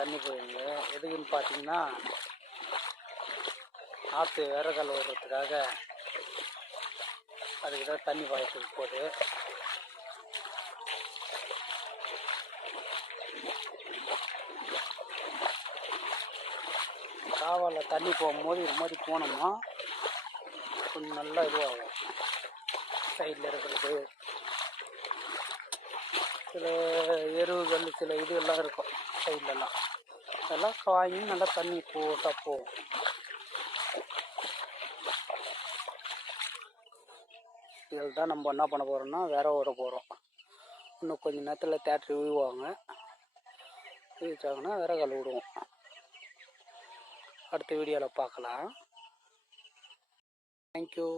தண்ணி போயிடுங்க. எதுக்குன்னு பார்த்தீங்கன்னா ஆற்று விறகல் ஓடுறதுக்காக அதுக்கு தான் தண்ணி பாய்ச்சல் போகுது. காவாவில் தண்ணி போகும்போது இது மாதிரி போனோம்னா கொஞ்சம் நல்லா இதுவாகும். சைடில் இருக்கிறது சில எருவுகள் சில இதுகள்லாம் இருக்கும் சைட்லலாம், அதெல்லாம் வாங்கி நல்லா தண்ணி போட்டால் போகும். இதில் தான் நம்ம என்ன பண்ண போகிறோம்னா வேற ஓட போகிறோம். இன்னும் கொஞ்சம் நேரத்தில் தேட்டரி விழுவாங்க. விழுச்சாங்கன்னா வேற கல் விடுவோம். அடுத்த வீடியோவில் பார்க்கலாம். தேங்க்யூ.